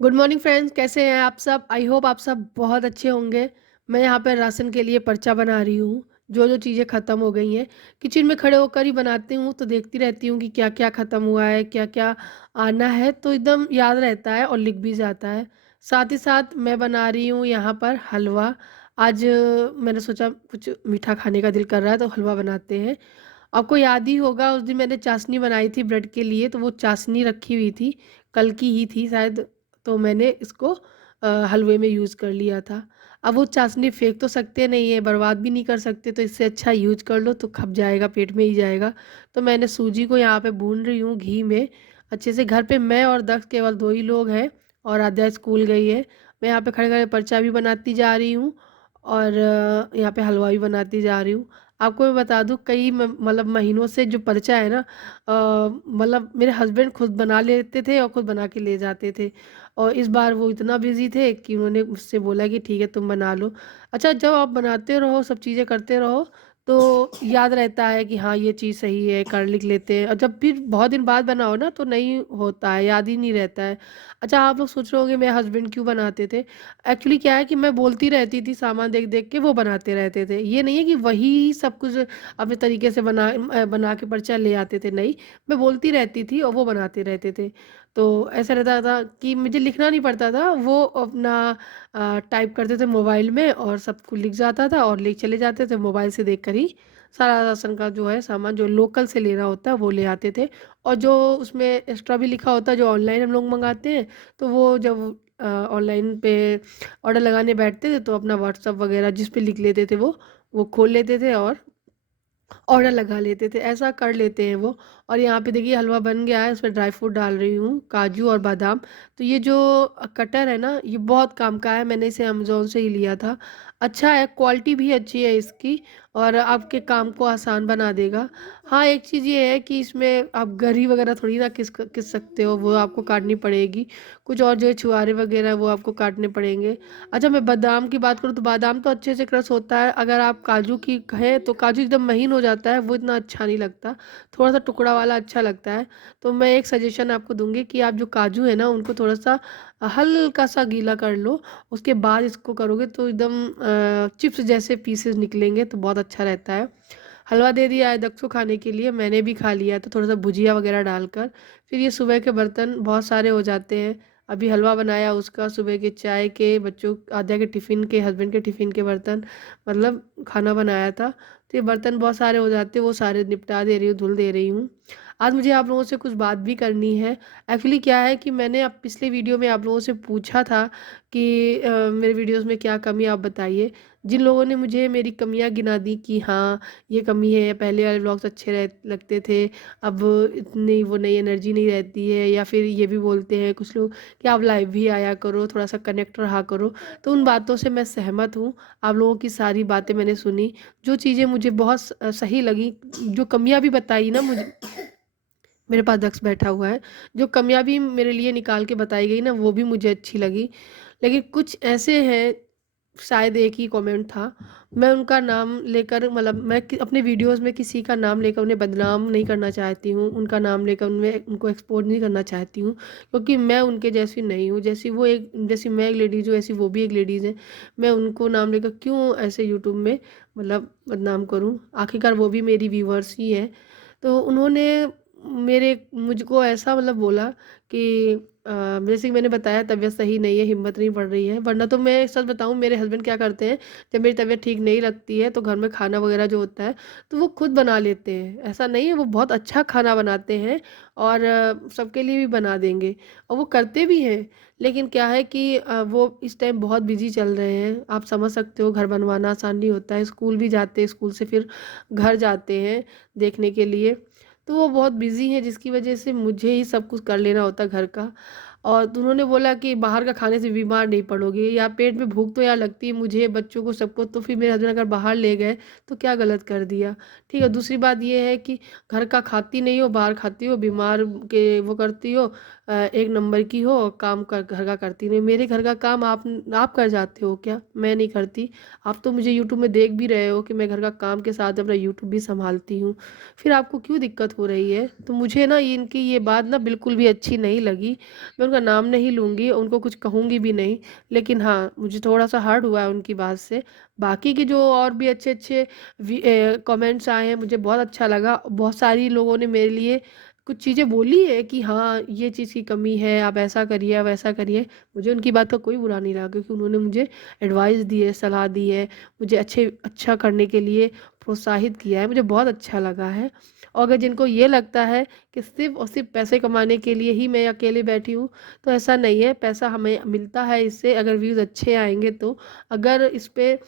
Good morning friends, कैसे हैं आप सब? आई होप आप सब बहुत अच्छे होंगे। मैं यहाँ पे राशन के लिए पर्चा बना रही हूँ। जो चीज़ें ख़त्म हो गई हैं, किचन में खड़े होकर ही बनाती हूँ, तो देखती रहती हूँ कि क्या-क्या ख़त्म हुआ है, क्या-क्या आना है, तो एकदम याद रहता है और लिख भी जाता है। साथ ही साथ मैं बना रही हूँ यहाँ पर हलवा। आज मैंने सोचा कुछ मीठा खाने का दिल कर रहा है, तो हलवा बनाते हैं। आपको याद ही होगा उस दिन मैंने चाशनी बनाई थी ब्रेड के लिए, तो वो चाशनी रखी हुई थी, कल की ही थी शायद, तो मैंने इसको हलवे में यूज़ कर लिया था। अब वो चाशनी फेंक तो सकते नहीं है, बर्बाद भी नहीं कर सकते, तो इससे अच्छा यूज़ कर लो तो खप जाएगा, पेट में ही जाएगा। तो मैंने सूजी को यहाँ पे भून रही हूँ घी में अच्छे से। घर पे मैं और दक्ष केवल 2 ही लोग हैं और आद्या स्कूल गई है। मैं यहाँ पे खड़े-खड़े पर्चा भी बनाती जा रही हूँ और यहाँ पे हलवा भी बनाती जा रही हूँ। आपको मैं बता दूँ कई मतलब महीनों से जो पर्चा है ना, मतलब मेरे हस्बैंड खुद बना लेते थे और खुद बना के ले जाते थे। और इस बार वो इतना बिज़ी थे कि उन्होंने मुझसे बोला कि ठीक है तुम बना लो। अच्छा, जब आप बनाते रहो, सब चीज़ें करते रहो, तो याद रहता है कि हाँ, ये चीज़ सही है, कर लिख लेते हैं और जब फिर बहुत दिन बाद बनाओ ना तो नहीं होता है, याद ही नहीं रहता है। अच्छा, आप लोग सोच रहे होंगे मेरे हस्बैंड क्यों बनाते थे? एक्चुअली क्या है कि मैं बोलती रहती थी सामान देख-देख के, वो बनाते रहते थे। ये नहीं है कि वही सब कुछ अपने तरीके से बना के पर्चा ले आते थे, नहीं। मैं बोलती रहती थी और वो बनाते रहते थे। तो ऐसा रहता था कि मुझे लिखना नहीं पड़ता था, वो अपना टाइप करते थे मोबाइल में और सब कुछ लिख जाता था और ले चले जाते थे, मोबाइल से देखकर ही सारा राशन का जो है सामान जो लोकल से लेना होता है वो ले आते थे। और जो उसमें एक्स्ट्रा भी लिखा होता है जो ऑनलाइन हम लोग मँगाते हैं, तो वो जब ऑनलाइन पे ऑर्डर लगाने बैठते थे तो अपना व्हाट्सएप वगैरह जिस पे लिख लेते थे वो खोल लेते थे और ऑर्डर लगा लेते थे, ऐसा कर लेते हैं वो। और यहाँ पे देखिए हलवा बन गया है, उसमें ड्राई फ्रूट डाल रही हूँ, काजू और बादाम। तो ये जो कटर है ना, ये बहुत काम का है, मैंने इसे अमेज़न से ही लिया था। अच्छा है, क्वालिटी भी अच्छी है इसकी और आपके काम को आसान बना देगा। हाँ, एक चीज़ ये है कि इसमें आप गरी वगैरह थोड़ी ना घिस सकते हो, वो आपको काटनी पड़ेगी। कुछ और जो है छुआरे वगैरह वो आपको काटने पड़ेंगे। अच्छा, मैं बादाम की बात करूँ तो बादाम तो अच्छे से क्रश होता है, अगर आप काजू की कहें तो काजू एकदम महीन हो जाता है, वो इतना अच्छा नहीं लगता, थोड़ा-सा टुकड़ा वाला अच्छा लगता है। तो मैं एक सजेशन आपको दूँगी कि आप जो काजू है ना, उनको थोड़ा-सा हल्का-सा गीला कर लो, उसके बाद इसको करोगे तो एकदम चिप्स जैसे पीसेस निकलेंगे, तो बहुत अच्छा रहता है। हलवा दे दिया है दक्ष को खाने के लिए, मैंने भी खा लिया, तो थोड़ा-सा भुजिया वगैरह डालकर, फिर ये सुबह के बर्तन बहुत सारे हो जाते हैं। अभी हलवा बनाया उसका, सुबह के चाय के, बच्चों आद्या के टिफ़िन के, हस्बैंड के टिफ़िन के बर्तन, मतलब खाना बनाया था। तो ये बर्तन बहुत सारे हो जाते हैं, वो सारे निपटा दे रही हूँ, धुल दे रही हूँ। आज मुझे आप लोगों से कुछ बात भी करनी है। एक्चुअली क्या है कि मैंने अब पिछले वीडियो में आप लोगों से पूछा था कि मेरे वीडियोज़ में क्या कमी आप बताइए। जिन लोगों ने मुझे मेरी कमियाँ गिना दी कि हाँ, ये कमी है, पहले वाले व्लॉग्स अच्छे लगते थे, अब इतनी वो नई एनर्जी नहीं रहती है, या फिर ये भी बोलते हैं कुछ लोग कि आप लाइव भी आया करो, थोड़ा-सा कनेक्ट रहा करो। तो उन बातों से मैं सहमत हूँ, आप लोगों की सारी बातें मैंने सुनी, जो चीज़ें मुझे बहुत सही लगी, जो कमियाँ भी बताई ना मुझे, मेरे पास दक्ष बैठा हुआ है, जो कमियाँ भी मेरे लिए निकाल के बताई गई ना, वो भी मुझे अच्छी लगी। लेकिन कुछ ऐसे हैं, शायद एक ही कमेंट था, मैं उनका नाम लेकर मतलब मैं अपने वीडियोस में किसी का नाम लेकर उन्हें बदनाम नहीं करना चाहती हूँ, उनका नाम लेकर उनमें उनको एक्सपोज़ नहीं करना चाहती हूँ, क्योंकि मैं उनके जैसी नहीं हूँ। जैसी मैं एक लेडीज़ हूँ, ऐसी वो भी एक लेडीज़ है। मैं उनको नाम लेकर क्यों ऐसे यूट्यूब में मतलब बदनाम करूँ? आखिरकार वो भी मेरी व्यूअर्स ही हैं। तो उन्होंने मेरे मुझको ऐसा मतलब बोला कि जैसे कि मैंने बताया तबीयत सही नहीं है, हिम्मत नहीं पड़ रही है, वरना तो मैं सच बताऊँ मेरे हस्बैंड क्या करते हैं, जब मेरी तबीयत ठीक नहीं लगती है तो घर में खाना वगैरह जो होता है, तो वो खुद बना लेते हैं। ऐसा नहीं है, वो बहुत अच्छा खाना बनाते हैं और सबके लिए भी बना देंगे और वो करते भी हैं। लेकिन क्या है कि वो इस टाइम बहुत बिज़ी चल रहे हैं, आप समझ सकते हो, घर बनवाना आसान नहीं होता है, स्कूल भी जाते हैं, स्कूल से फिर घर जाते हैं देखने के लिए। तो वो बहुत बिज़ी हैं जिसकी वजह से मुझे ही सब कुछ कर लेना होता है घर का। और तो उन्होंने बोला कि बाहर का खाने से बीमार नहीं पड़ोगे, या पेट में भूख तो यार लगती है मुझे, बच्चों को, सबको, तो फिर मेरे हस्बैंड अगर बाहर ले गए तो क्या गलत कर दिया। ठीक है, दूसरी बात ये है कि घर का खाती नहीं हो, बाहर खाती हो, बीमार के वो करती हो, एक नंबर की हो, काम कर घर का करती नहीं। मेरे घर का काम आप कर जाते हो क्या? मैं नहीं करती। आप तो मुझे यूट्यूब में देख भी रहे हो कि मैं घर का काम के साथ अपना यूट्यूब भी संभालती हूँ। फिर आपको क्यों दिक्कत हो रही है? तो मुझे ना इनकी ये बात ना बिल्कुल भी अच्छी नहीं लगी। मैं उनका नाम नहीं लूँगी, उनको कुछ कहूँगी भी नहीं। लेकिन हाँ, मुझे थोड़ा सा हर्ट हुआ है उनकी बात से। बाकी के जो और भी अच्छे अच्छे कमेंट्स आए हैं, मुझे बहुत अच्छा लगा। बहुत सारी लोगों ने मेरे लिए कुछ चीज़ें बोली है कि हाँ, ये चीज़ की कमी है, आप ऐसा करिए, आप वैसा करिए। मुझे उनकी बात का कोई बुरा नहीं लगा, क्योंकि उन्होंने मुझे एडवाइस दी है, सलाह दी है, मुझे अच्छा करने के लिए प्रोत्साहित किया है। मुझे बहुत अच्छा लगा है। और अगर जिनको ये लगता है कि सिर्फ़ और सिर्फ़ पैसे कमाने के लिए ही मैं अकेले बैठी हूँ, तो ऐसा नहीं है। पैसा हमें मिलता है इससे, अगर व्यूज़ अच्छे आएँगे तो। अगर इस पे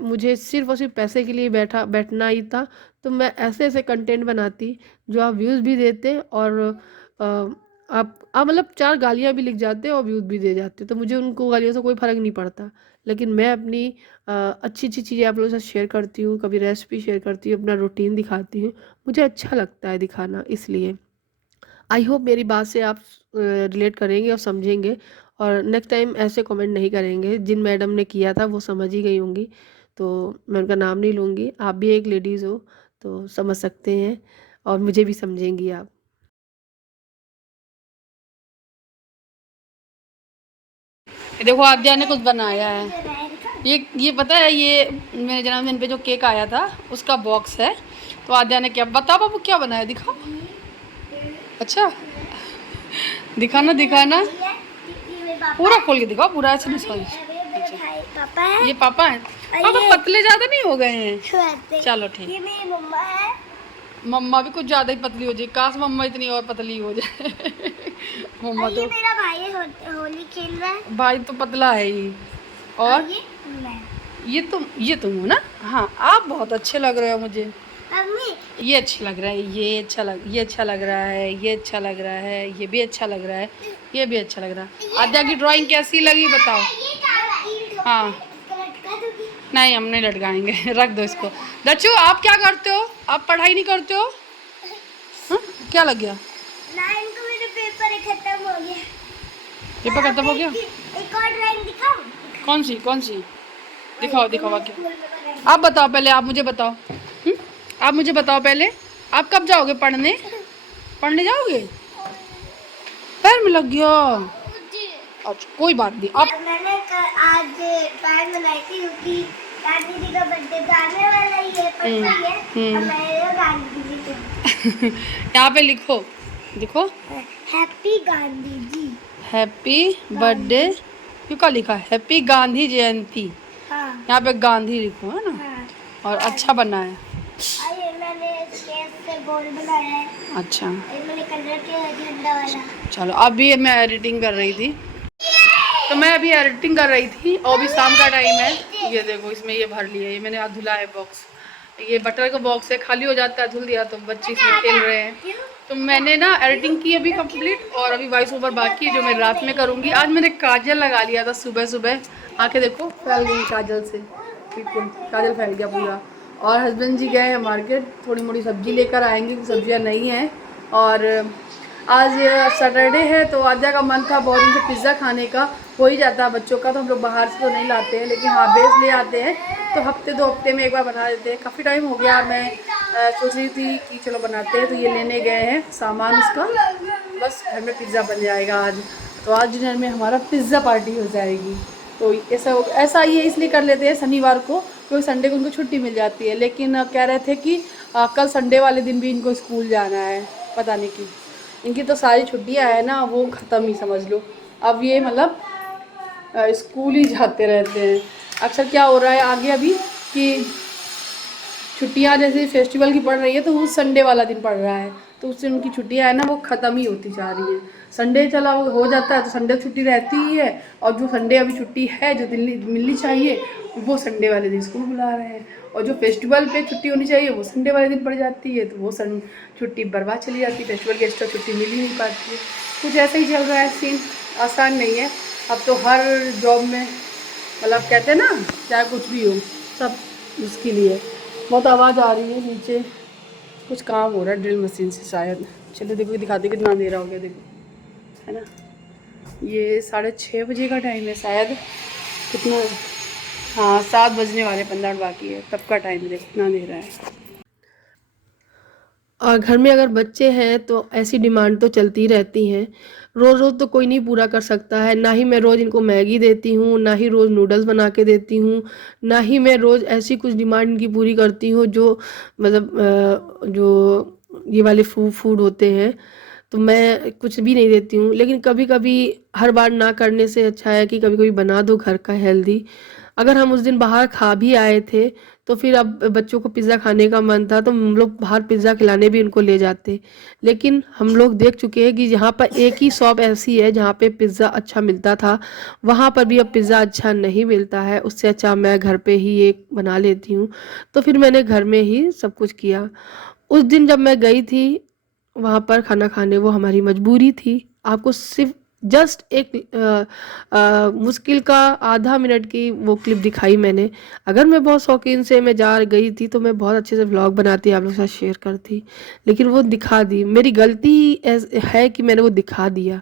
मुझे सिर्फ़ और सिर्फ़ पैसे के लिए बैठना ही था, तो मैं ऐसे-ऐसे कंटेंट बनाती जो आप व्यूज़ भी देते और अ, आप मतलब 4 गालियाँ भी लिख जाते और व्यूज़ भी दे जाते, तो मुझे उनको गालियों से कोई फ़र्क नहीं पड़ता। लेकिन मैं अपनी अच्छी-अच्छी चीज़ें आप लोगों के साथ शेयर करती हूँ, कभी रेसिपी शेयर करती हूँ, अपना रूटीन दिखाती हूँ। मुझे अच्छा लगता है दिखाना, इसलिए। आई होप मेरी बात से आप रिलेट करेंगे और समझेंगे, और नेक्स्ट टाइम ऐसे कमेंट नहीं करेंगे। जिन मैडम ने किया था वो समझ ही गई होंगी, तो मैं उनका नाम नहीं लूँगी। आप भी एक लेडीज़ हो, तो समझ सकते हैं और मुझे भी समझेंगी आप। ये देखो आद्या ने कुछ बनाया है। ये पता है, ये मेरे जन्मदिन पे जो केक आया था उसका बॉक्स है। तो आद्या ने क्या बता बाबू क्या बनाया, दिखाओ। अच्छा, दिखाना दिखाना, पूरा खोल के दिखाओ, पूरा ऐसे नहीं, सॉरी। पापा है, ये पापा है। पापा ये पतले ज्यादा नहीं हो गए हैं? चलो ठीक। ये मेरी मम्मा है। मम्मा भी कुछ ज्यादा ही पतली हो जाए, काश मम्मा इतनी और पतली हो जाए। मम्मा और ये तो, मेरा भाई है, होली खेल रहा है। भाई तो पतला है ही। और और ये मैं। ये तुम हो ना? हाँ, आप बहुत अच्छे लग रहे हो मुझे। मम्मी, ये अच्छा लग रहा है, ये अच्छा लग रहा है, ये अच्छा लग रहा है, ये भी अच्छा लग रहा है, ये भी अच्छा लग रहा है। आद्या की ड्राइंग कैसी लगी बताओ। ये क्या है? हाँ, इसको लटका दूंगी। नहीं हम नहीं लटकाएंगे। रख दो इसको। दच्चू आप क्या करते हो? आप पढ़ाई नहीं करते हो? हाँ? क्या लग गया? 9 को मेरे पेपर खत्म हो गया। पेपर खत्म हो गया? एक और ड्राइंग दिखाऊं? कौन सी कौन सी? दिखाओ दिखाओ आगे। स्कूल में बनाई। आप बताओ पहले, आप मुझे बताओ। आप मुझे बताओ पहले, आप कब जाओगे पढ़ने? पढ़ने जाओगे? पैर में लग गया? अच्छा कोई बात नहीं। आप मैंने आज ड्राइंग बनाई थी, क्योंकि गांधी जी का बर्थडे तो आने वाला ही है, परसों ही है। और मैंने गांधी जी को यहाँ पे लिखो, देखो। Happy Gandhi ji. Happy birthday. क्यों का लिखा है? हैप्पी गांधी जयंती। हाँ यहाँ पे गांधी लिखो, है ना? हाँ। और अच्छा बना है। और ये मैंने स्केच से गोल बनाया है। अच्छा ये मैंने कलर किया है झंडा वाला। चलो, अभी मैं एडिटिंग कर रही थी, तो मैं अभी एडिटिंग कर रही थी और अभी शाम का टाइम है। ये देखो, इसमें ये भर लिया, ये मैंने आज धुला है बॉक्स। ये बटर का बॉक्स है, खाली हो जाता है, धुल दिया तो बच्चे इसमें खेल रहे हैं। तो मैंने ना एडिटिंग की अभी कंप्लीट, और अभी वॉइस ओवर बाकी है जो मैं रात में करूँगी। आज मैंने काजल लगा लिया था सुबह सुबह, आंखें देखो फैल गई काजल से, बिल्कुल काजल फैल गया पूरा। और हस्बैंड जी गए हैं मार्केट, थोड़ी मोड़ी सब्जी लेकर आएंगे, सब्जियाँ नहीं हैं। और आज सैटरडे है, तो आद्या का मन था बहुत दिन से पिज़्ज़ा खाने का। हो ही जाता है बच्चों का, तो हम लोग बाहर से तो नहीं लाते हैं, लेकिन हाँ बेस ले आते हैं, तो हफ्ते 2 हफ्ते में एक बार बना देते हैं। काफ़ी टाइम हो गया, मैं सोच रही थी कि चलो बनाते हैं, तो ये लेने गए हैं सामान उसका, बस घर में पिज़्ज़ा बन जाएगा आज। तो आज डिनर में हमारा पिज़्ज़ा पार्टी हो जाएगी। तो ऐसा ये इसलिए कर लेते हैं शनिवार को, क्योंकि संडे को उनको छुट्टी मिल जाती है। लेकिन कह रहे थे कि कल संडे वाले दिन भी इनको स्कूल जाना है, पता नहीं क्यों। इनकी तो सारी छुट्टियां है ना, वो ख़त्म ही समझ लो। अब ये मतलब स्कूल ही जाते रहते हैं। अक्सर क्या हो रहा है आगे अभी कि छुट्टियां जैसे फेस्टिवल की पड़ रही है, तो वो संडे वाला दिन पड़ रहा है, तो उससे उनकी छुट्टियां है ना वो ख़त्म ही होती जा रही है। संडे चला हो जाता है तो संडे छुट्टी रहती ही है, और जो संडे अभी छुट्टी है जो दिल्ली मिलनी चाहिए, वो संडे वाले दिन स्कूल बुला रहे हैं। और जो फेस्टिवल पे छुट्टी होनी चाहिए वो संडे वाले दिन पड़ जाती है, तो वो छुट्टी बर्बाद चली जाती है, फेस्टिवल की एक्स्ट्रा छुट्टी मिल ही नहीं पाती है। कुछ ऐसा ही चल रहा है सीन, आसान नहीं है। अब तो हर जॉब में मतलब कहते हैं ना, चाहे कुछ भी हो सब मुश्किल ही है। बहुत आवाज़ आ रही है नीचे, कुछ काम हो रहा है ड्रिल मशीन से शायद। चलो देखो दिखाते कितना अंधेरा हो गया, देखो है ना। ये 6:30 बजे का टाइम है शायद, कितना, हाँ 7 बजने वाले 15 मिनट बाकी है, तब का टाइम है, कितना अंधेरा है। और घर में अगर बच्चे हैं तो ऐसी डिमांड तो चलती रहती हैं। रोज़ रोज़ तो कोई नहीं पूरा कर सकता है। ना ही मैं रोज़ इनको मैगी देती हूँ, ना ही रोज़ नूडल्स बना के देती हूँ, ना ही मैं रोज़ ऐसी कुछ डिमांड इनकी पूरी करती हूँ जो मतलब जो ये वाले फूड होते हैं, तो मैं कुछ भी नहीं देती हूँ। लेकिन कभी कभी हर बार ना करने से अच्छा है कि कभी कभी बना दो घर का हेल्दी। अगर हम उस दिन बाहर खा भी आए थे तो फिर अब बच्चों को पिज़्ज़ा खाने का मन था तो हम लोग बाहर पिज़्ज़ा खिलाने भी उनको ले जाते। लेकिन हम लोग देख चुके हैं कि जहाँ पर एक ही शॉप ऐसी है जहाँ पे पिज़्ज़ा अच्छा मिलता था, वहाँ पर भी अब पिज़्ज़ा अच्छा नहीं मिलता है। उससे अच्छा मैं घर पे ही एक बना लेती हूँ। तो फिर मैंने घर में ही सब कुछ किया। उस दिन जब मैं गई थी वहाँ पर खाना खाने, वो हमारी मजबूरी थी। आपको सिर्फ जस्ट एक मुश्किल का आधा मिनट की वो क्लिप दिखाई मैंने। अगर मैं बहुत शौकीन से मैं जा गई थी तो मैं बहुत अच्छे से व्लॉग बनाती, आप लोगों के साथ शेयर करती, लेकिन वो दिखा दी। मेरी गलती है कि मैंने वो दिखा दिया,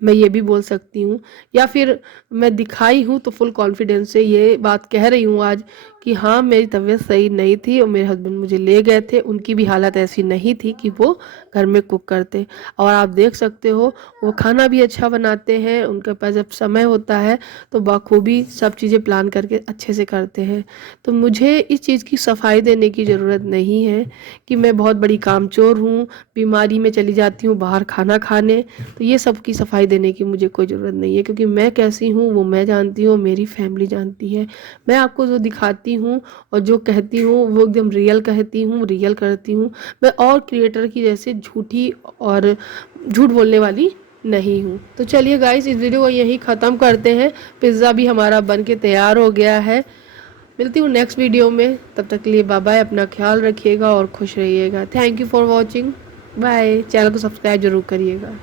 मैं ये भी बोल सकती हूँ। या फिर मैं दिखाई हूँ तो फुल कॉन्फिडेंस से ये बात कह रही हूँ आज कि हाँ मेरी तबीयत सही नहीं थी और मेरे हस्बैंड मुझे ले गए थे। उनकी भी हालत ऐसी नहीं थी कि वो घर में कुक करते। और आप देख सकते हो वो खाना भी अच्छा बनाते हैं। उनके पास जब समय होता है तो बखूबी सब चीज़ें प्लान करके अच्छे से करते हैं। तो मुझे इस चीज़ की सफाई देने की ज़रूरत नहीं है कि मैं बहुत बड़ी कामचोर हूँ, बीमारी में चली जाती हूँ बाहर खाना खाने। तो ये सब की सफाई देने की मुझे कोई ज़रूरत नहीं है, क्योंकि मैं कैसी हूँ वो मैं जानती हूँ, मेरी फैमिली जानती है। मैं आपको जो दिखाती हूँ और जो कहती हूँ वो एकदम रियल कहती हूँ, रियल करती हूँ। मैं और क्रिएटर की जैसे झूठी और झूठ बोलने वाली नहीं हूँ। तो चलिए गाइस, इस वीडियो को यहीं ख़त्म करते हैं। पिज़्ज़ा भी हमारा बन के तैयार हो गया है। मिलती हूँ नेक्स्ट वीडियो में, तब तक के लिए बाय बाय। अपना ख्याल रखिएगा और खुश रहिएगा। Thank you for watching, bye. Channel को सब्सक्राइब जरूर करिएगा।